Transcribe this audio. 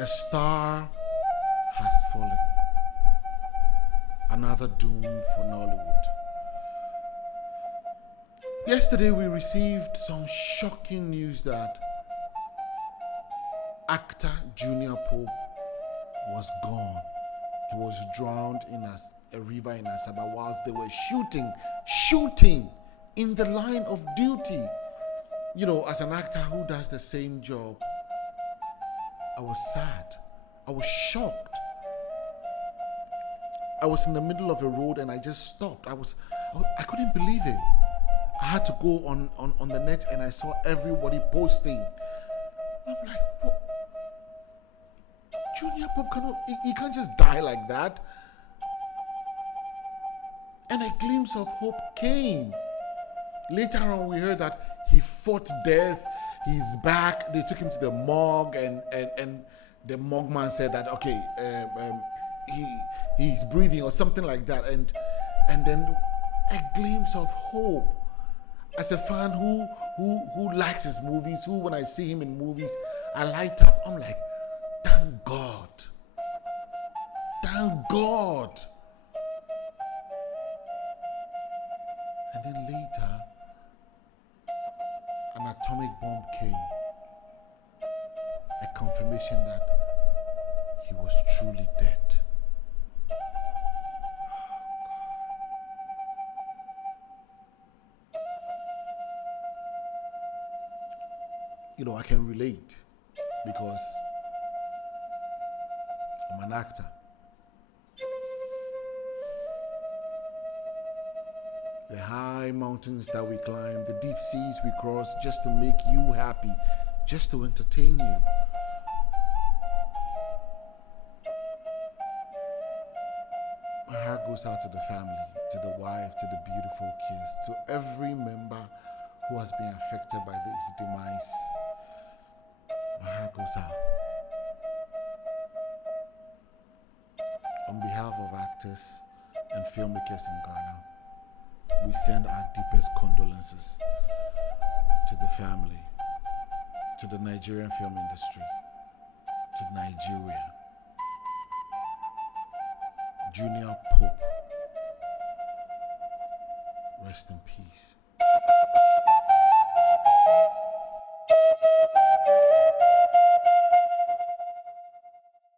A star has fallen. Another doom for Nollywood. Yesterday we received some shocking news that actor Junior Pope was gone. He was drowned in a river in Asaba whilst they were shooting in the line of duty. You know, as an actor who does the same job, I was sad. I was shocked. I was in the middle of a road and I just stopped. I couldn't believe it. I had to go on the net and I saw everybody posting. I'm like, what? Junior Pope he can't just die like that. And a glimpse of hope came. Later on, we heard that he fought death. He's back. They took him to the morgue, and the morgue man said that he's breathing or something like that. And then a glimpse of hope. As a fan who likes his movies, who when I see him in movies, I light up. I'm like, thank God. Thank God. And then later, an atomic bomb came. A confirmation that he was truly dead. You know, I can relate because I'm an actor. The high mountains that we climb, the deep seas we cross just to make you happy, just to entertain you. My heart goes out to the family, to the wife, to the beautiful kids, to every member who has been affected by this demise. My heart goes out. On behalf of actors and filmmakers in Ghana, we send our deepest condolences to the family, to the Nigerian film industry, to Nigeria. Junior Pope, rest in peace.